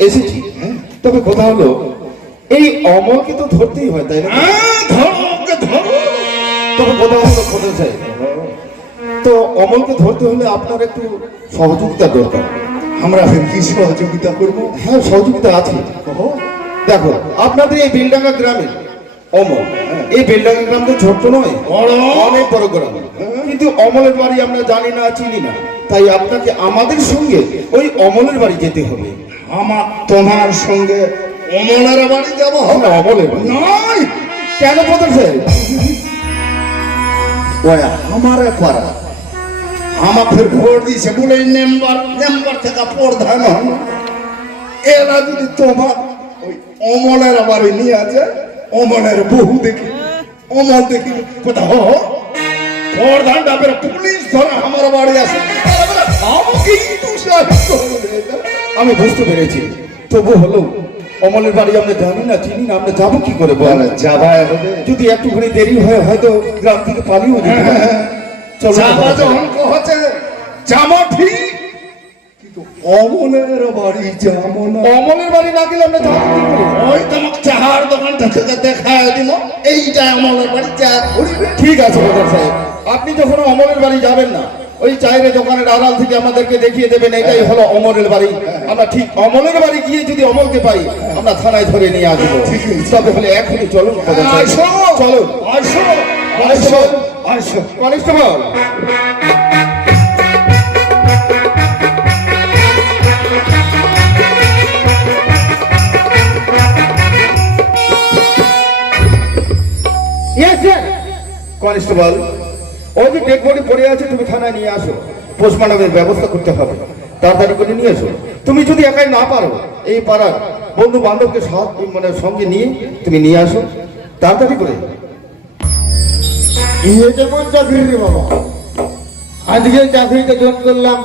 এসেছি তবে কথা হলো এই অমলকে তো ধরতেই হয় তাই না? হ্যাঁ, তবে কথা হলো কথা চাই তো অমলকে ধরতে হলে আপনার একটু সহযোগিতা দরকার। আমরা কি সহযোগিতা করব? হ্যাঁ সহযোগিতা আছে। দেখো আপনাদের এই বেলডাঙ্গা গ্রামে অমল এই বেলডাঙ্গা গ্রাম তো ছোট্ট নয়। অনেক বড় গ্রাম। কিন্তু অমলের বাড়ি আমরা জানি না চিনি না। তাই আপনাকে আমাদের সঙ্গে ওই অমলের বাড়ি যেতে হবে। আমার তোমার সঙ্গে অমলের বাড়ি যাব। আমরা অমলের বাড়ি। নয় কেন প্রধান সাহেব ওই আমারে পারা আমার ফের ভোট দিয়েছে বলে মেম্বার মেম্বার থেকে প্রধান হন। এরা যদি তোমার ওই অমলের বাড়ি নিয়ে আছে অমলের বহু দেখি অমল দেখি কোথাও হো হো, প্রধানটা পুলিশ ধরে আমার বাড়ি আসে। আমাকে তুষার আমি বুঝতে পেরেছি। তবু হলো অমলের বাড়ি আমরা জানি না চিনি না আমরা যাব কি করে বল? হবে। যদি একটুখানি দেরি হয় হয়তো গ্রাম থেকে যাবা কহছে যাব ঠিক। কিন্তু অমলের বাড়ি যাব না। অমলের বাড়ি না গেলে আমরা যাব কি করে? ওই তোমাকে চাহার দোকানটা থেকে দেখায় দিব। এইটা অমলের বাড়ি চা ঠিক আছে সাহেব। আপনি যখন অমলের বাড়ি যাবেন না ওই চায়ের দোকানের আড়াল থেকে আমাদেরকে দেখিয়ে দেবেন এটাই হলো অমরের বাড়ি। আমরা ঠিক অমলের বাড়ি গিয়ে যদি অমলকে পাই আমরা থানায় ধরে নিয়ে আসব। তবে হলে এখনই চলুন সাহেব। আসো! চলুন। আসো! কনিষ্ঠবল কনস্টেবল ওই যে ডেড বডি পড়ে আছে তুমি থানায় নিয়ে আসো। পোস্টমর্টমের ব্যবস্থা করতে হবে। তাড়াতাড়ি করে নিয়ে এসো। তুমি যদি একাই না পারো এই পাড়ার বন্ধু বান্ধবকে মানে সঙ্গে নিয়ে তুমি নিয়ে আসো। তাড়াতাড়ি করে। চাকরি রে বাবা। আজকে চাকরিতে জয়েন করলাম।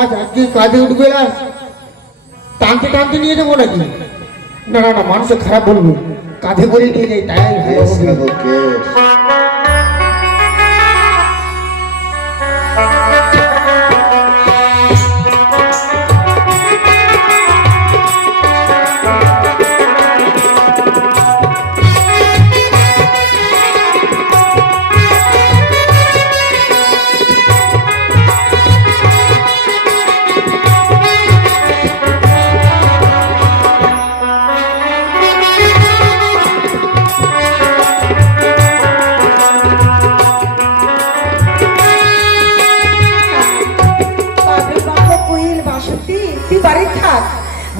আজ আজকে কাজে উঠবে না। টানতে টানতে নিয়ে যাব নাকি? না না না মানুষে খারাপ বলবে। কাঁধে করে নিয়ে যাই তাই ভালো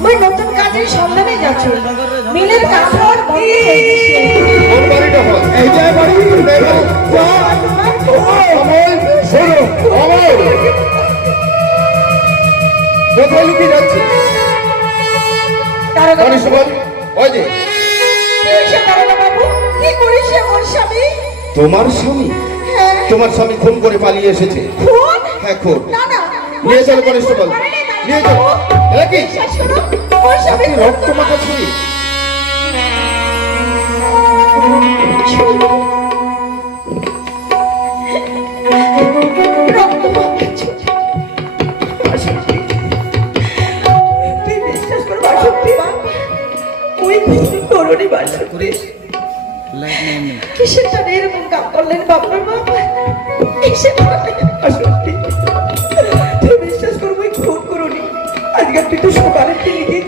মই নতুন কাজের সন্ধানে যাচ্ছি। মিলের কোথায় লুকিয়ে ওই যে? তোমার স্বামী? হ্যাঁ, তোমার স্বামী খুন করে পালিয়ে এসেছে। খুন? হ্যাঁ খুন। না, না, নিয়ে চলো করেনি, দারোগা নিয়ে চলো। বিশ্বাস করো, ওর রক্ত মাখা ছুরি। কিসের টানে এরকম কাম করলেন বাপরা বাপ? কিসের আজকে তুই তো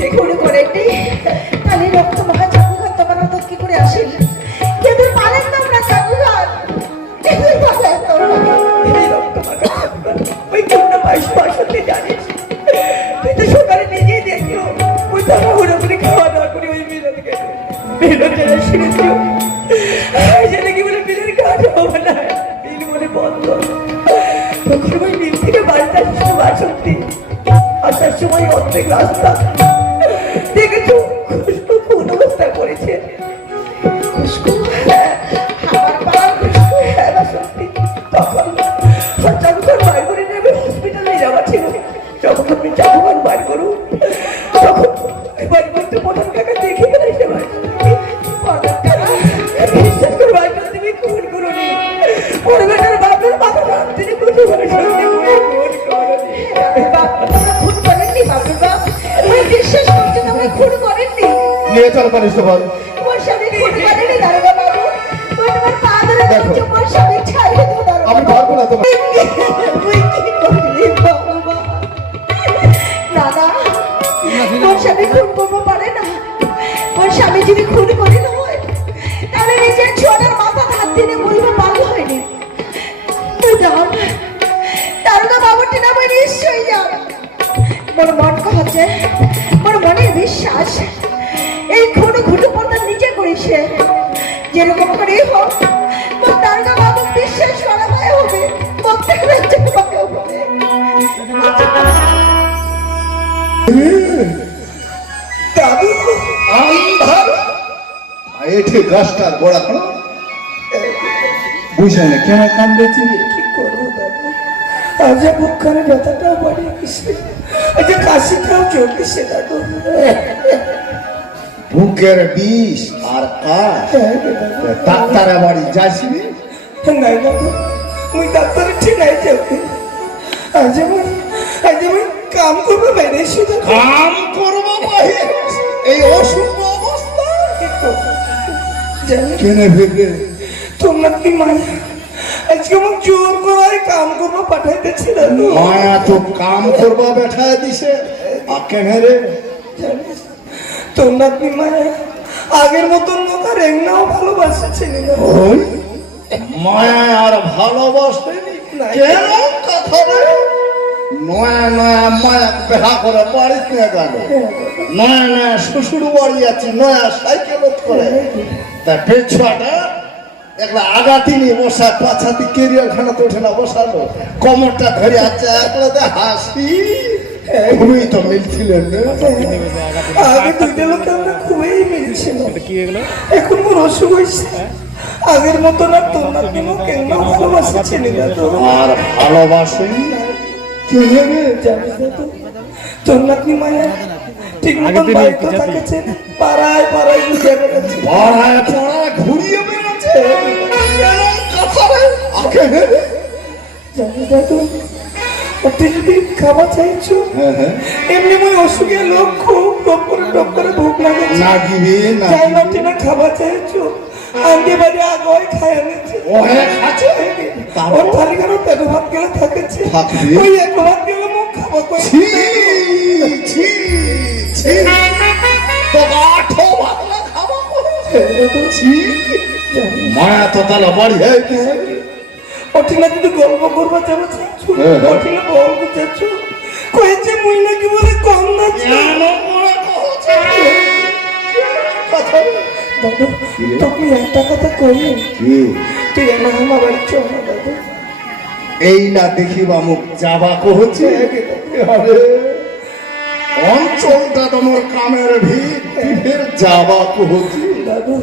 নিয়ে চল কনস্টেবল তোমার স্বামী খুন করেনি দারোগা বাবু? তোমার পা ধরে দেখো। তোমার স্বামী ছাড়িয়ে দাও দারোগা আমি পারব না তোমার। তুই কি করলি বাবা? না না স্বামী খুন করব পারে না। তোর স্বামী যদি খুন করে না হয় তাহলে নিজের ছোটার মাথা হাত দিয়ে বলব ভালো হয়নি। তুই দারোগা বাবুটি নামে নিশ্চয়ই যান। মোর মন কহছে? বিশ্বাস এই খুন ঘুটু পর্দা নিজে করিছে যেরকম করেই হোক দারোগা বাবু বিশ্বাস করা হয় হবে প্রত্যেক রাজ্যে হবে। দাদু আন্ধার এঠে গাছটার গোড়া কোনো বুঝে না কেন কান্দেছি রে কি করব দাদু আজ বুকখানে ব্যথাটাও বাড়িয়ে গেছে আজ কাশিটাও চলছে দাদু। বুকের বিষ আর কাশ ডাক্তারের বাড়ি যাসনি নাই দাদু মুই ডাক্তার আজ আজ আমি কাম করব বাইরে কাম করব এই অসুখ অবস্থা। জানি। ভেবে? তোমরা কি মায়া? আজকে আমার জোর করাই কাম করব পাঠাইতেছি মায়া তো কাম করবা বেঠায় দিছে। রে? জানিস তোমরা কি মায়া? আগের মতন লোক আর একনাও ভালোবাসা ছেলে ওই মায়া আর ভালোবাসতে কেন? কথা রে নয়া নয়া মায়া বেহা করে গেল। নয়া নয়া শ্বশুর বাড়ি আছে নয়া সাইকেল করে। তা পেছুয়াটা একলা আগাতি নিয়ে বসা পাছাতি কেরিয়ার খানা তো ওঠে না বসালো। কমরটা ধরে আছে একলাতে হাসি। খুবই তো মিলছিলেন না? আগে দুইটা লোক আমরা খুবই মিলছিল। এখন মোর অসুখ হয়েছে আগের মতন আর তোমরা কেন কেন ভালোবাসা ছেলে না তো। আর ভালোবাসেন কীভাবে জানিস না তো। তোর নাতনি মায়া ঠিক মতন বাড়িতে থাকেছে পাড়ায় পাড়ায় বুঝে বেড়াচ্ছে। পাড়ায় পাড়ায় ঘুরিয়ে বেড়াচ্ছে? জানিস না তুই খাবার চাইছো? হ্যাঁ হ্যাঁ। এমনি মই লোক খুব টপ করে টপ করে ভোগ লাগে না দিবি না চাই মাটি না খাবার চাইছো। আগে বাড়ি আগে খাই আনেছে ওহে খাচ্ছে? ওর থালি কেন পেট ভাত গেলে থাকেছে। থাকবে। ওই এক ভাত গেলে মুখ খাব কই? ছি ছি ছি। তো আঠো ভাতলা খাব ছি। মায়া তো তাহলে বাড়ি হয়ে গেছে। ওঠিনা যদি গল্প করবা যাব চাচ্ছু গল্প চাচ্ছু কয়েছে মুই নাকি বলে কম না। দাদু তুমি একটা কথা কই? তুই আমার আমার বাড়ি চল না দাদু। এই না দেখিবা মুখ যাবা কহছে অঞ্চলটা তোমার কামের ভিড় যাবা কহছি দাদু।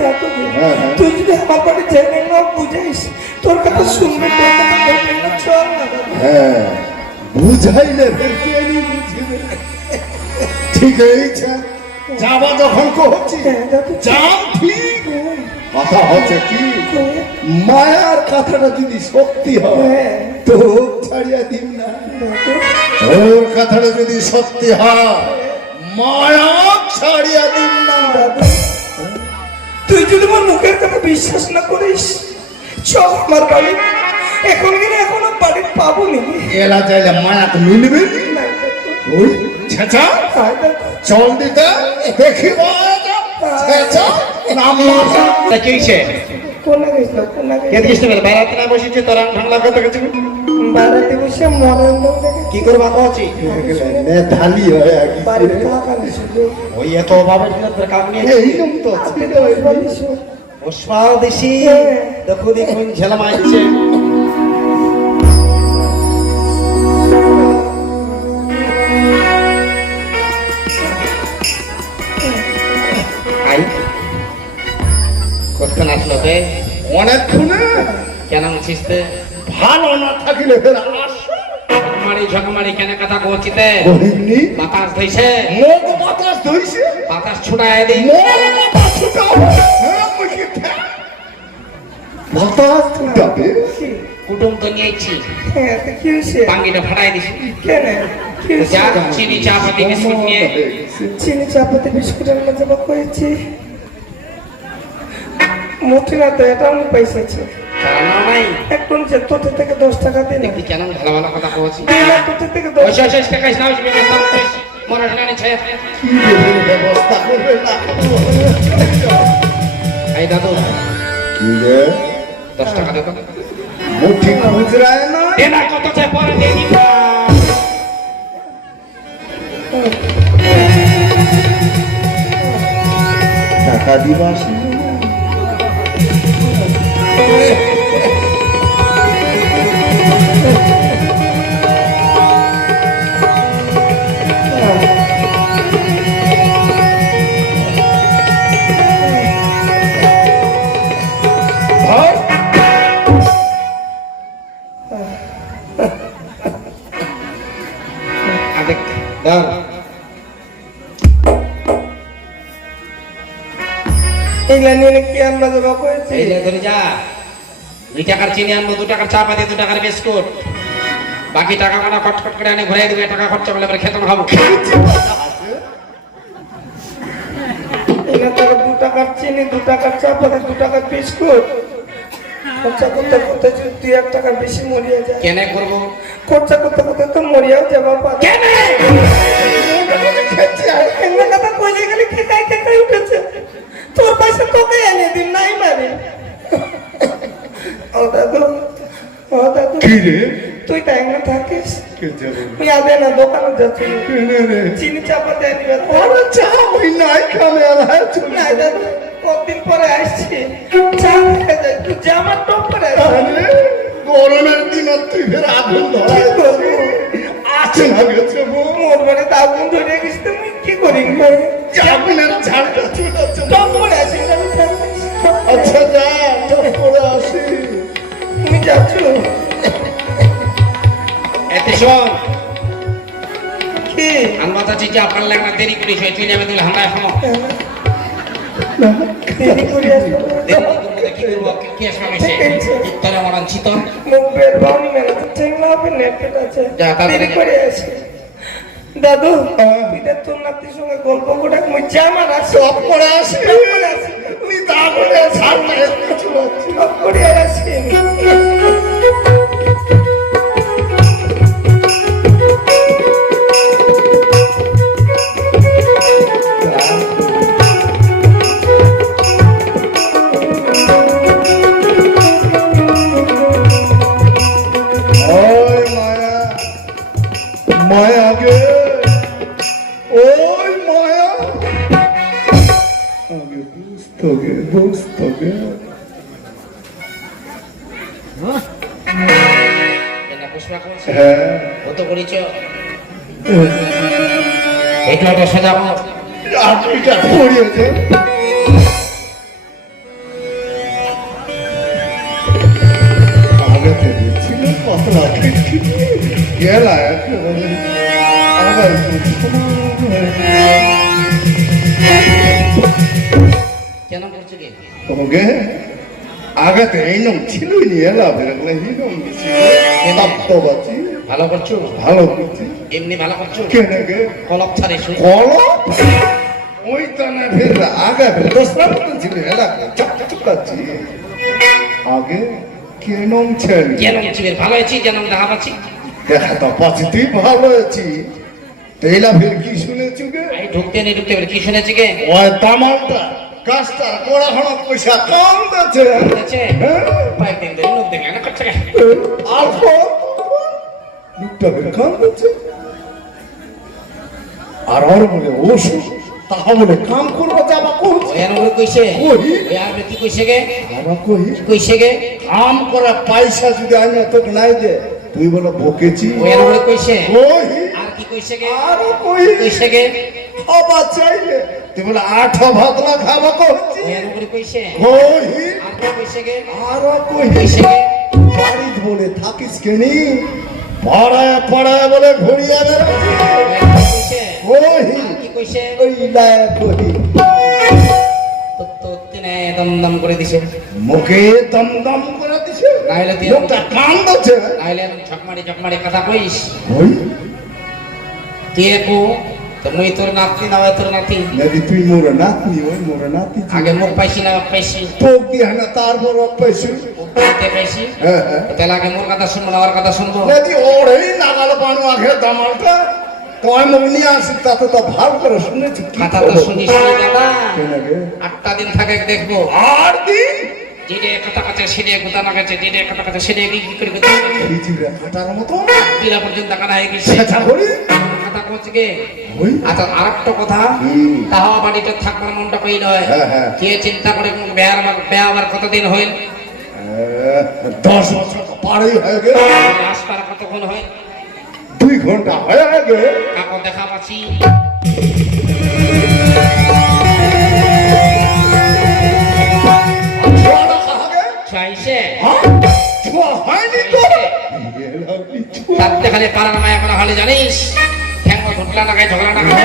দাদু। হ্যাঁ, হ্যাঁ। তুই যদি আমার বাড়ি যাই না বুঝাইস তোর কথা শুনবে তোর কথা করবে না চল না হ্যাঁ বুঝাইলে ফের কে নি বুঝিবে? ঠিক হয়েছে। যাবা যখন কহছি যাও ঠিক। কথা হচ্ছে কি? মায়ার কথাটা যদি সত্যি হয়। তো ছাড়িয়া দিন না। ওর কথাটা যদি সত্যি হয় মায়া ছাড়িয়া দিন না তুই যদি আমার মুখের কথা বিশ্বাস না করিস চল আমার বাড়ি। এখন গেলে এখনও বাড়ি পাবো নি। এলা চাইলে মায়া তো মিলবে ওই ছেঁচা চল দিতে। দেখিব ছেঁচা। নাম মাথা কিসে কোনা কৃষ্ণ বারাতে না বসেছে তোর ঠান্ডা কথা বসে মরণ দেখে কি করবা নেথালি হয়ে ওই এত তোর কাম নিয়ে এইরকম তো হ্যাঁ। দেখো দেখুন ঝেলা মারছে। কতক্ষণ আসলো তে? অনেকক্ষণে কেন আছিস ভালো না থাকিলে ফের ঝকমারি কেন কথা কচিতে কহিনি। বাতাস ধইছে? মুখ বাতাস ধইছে। বাতাস ছুটায় দিই মুখ বাতাস ছুটাও হ্যাঁ। বাতাস ছুটাবে? কুটুম তো নিয়েছি। হ্যাঁ তো কি হয়েছে পাঙ্গিটা ফাটাই দিছি। কেন যা চিনি চা পাতি বিস্কুট নিয়ে। চিনি চাপাতি বিস্কুটের মধ্যে বা করেছি মুঠি না তো এটা আমি পয়সা এখন যে তোতে থেকে দশ টাকা দিন দেখবি কেন ভালো ভালো কথা বলছি। তোতে থেকে দশ ওই শেষ টাকা না ব্যবস্থা করিস মনে জানি ছে ব্যবস্থা করবে না এই দাদু। কি রে? দশ টাকা দেবো। মুঠি খুচরায় না? এ কত চাই পরে দিয়ে দিন টাকা দিবাস এগুলা নিয়ে কি আমরা করেছি ধরে যা। দুই টাকার চিনি আনব দু টাকার চা পাতি দু টাকার বিস্কুট। বাকি টাকা কাটা খট খট করে আনি ঘুরাই দেবে টাকা খরচা করলে এবার খেতে খাব দু টাকার চিনি দু টাকার চাপাতি দু টাকার বিস্কুট। খরচা করতে করতে যদি দুই এক টাকা বেশি মরিয়া যায়। কেনে করব? খরচা করতে করতে তো মরিয়াও যাবা কেনে? তুই টাইমে থাকিস। কে যাবে তুই আবে না দোকানে যাচ্ছি চিনি আরে চা ওই নাই আলাই চলে না কতদিন পরে আসছি? চা খেয়ে যাই তুই জামার টপ। আরে গরমের দিন তুই ফের আগুন ধরাই আছে না গেছে মোর বাড়িতে আগুন ধরে গেছি তুমি কি করি? আগুনের ঝাড়টা চুলাচ্ছে টপ করে আসিস তো। করে দাদু তোর নাতির সঙ্গে গল্প করে চপ করে আসি করে আসি। তুই তারপরে ঝাড়টা একটু করে আসি। এটা পুষ্পা করছে হ্যাঁ করিছ পড়িয়েছে থেকে ছিল পাতলা খিটখিট গেলা একেবারে আবার কি তোমাকে আগাতে এইনম ছিলই নি এলা বেরগলে হিনম দিছি তপ্তবাচি ভালো করছ ভালো করছি এমনি ভালো করছ কেনে গে কলপ ছাড়ে শুই কল ওই তো না ফের আগে দোসরা মতো ছিল চপ করছি আগে কেনম ছেড় কেন চিবের ভালো আছি যেন দেখা পাচ্ছি দেখা তো পাচ্ছি তুই ভালো আছি তেলা ফের কি শুনেছি গে ঢুকতে নেই ঢুকতে কি শুনেছি গে ওই তামালটা কাস্টার কোড়া হন পয়সা। কম আছে পাইপ দিন দেন লোক দেখে না করছে গে অল্প দুটা কম দিচ্ছে আর আর বলে ওষুধ তাহা বলে কাম করব যাবা ওই আর বলে কইছে। ওই আর কি কইছে গে? আমরা কই? কইছে গে? কাম করা পয়সা যদি আনে তোকে নাই দে তুই বলে বকেছি। আর বলে কইছে? ওই আর কি কইছে গে? আরও কই? কইছে গে? খাবা চাইলে বলে আঠ ভাতলা খাবা কইছে। আর কইছে গে? আরও কই কইছে বাড়ি বলে থাকিস কেনি পড়ায় পড়ায় বলে ঘুরিয়ে বেড়াচ্ছি। ওই কি কইছে? ওই লায় কই? তো তো তিনে দম দম করে দিছে। মুখে দম দম করে দিছে। নাইলে তুই কান নাইলে কথা কইস। তুই মুই তোর নাতি না তোর নাতি। যদি তুই মোর নাতনি ওই মোর নাতি। আগে মুখ পাইছি না পাইছি। তোক দিয়ে না তারপর পাইছি। পাইছি। হ্যাঁ হ্যাঁ। তাহলে আগে মোর কথা শুনব না ওর কথা শুনব? যদি ওরেই নাগাল পানো আগে দামালটা মুখ নিয়ে আসি তাতে তো ভালো করে শুনেছি কি কথা তো শুনিস নি? আটটা দিন থাকে দেখব। আর দিন যেটা কথা কাছে সেটা গুতা না গেছে যেটা কথা কাছে সেটা কি কি করে গুতা মতো? পর্যন্ত কানা হয়ে গেছে গে ওই? আচ্ছা আর একটা কথা। হুম। বাড়িতে থাকবার মনটা কই নয় হ্যাঁ, হ্যাঁ। কে চিন্তা করে বেয়ার বেয়া আবার কতদিন হইল? দশ বছর পারেই হয়ে গে আসবার কতক্ষণ হয় দুই ঘণ্টা হয়ে গে কাকো দেখা পাচ্ছি? চাইছে হ্যাঁ? হয়নি তো। তাতে খালি পাড়ার মায়া করা হলে জানিস? ঠ্যাঙ্গো ঢুকলা না গায়ে ঝগড়া না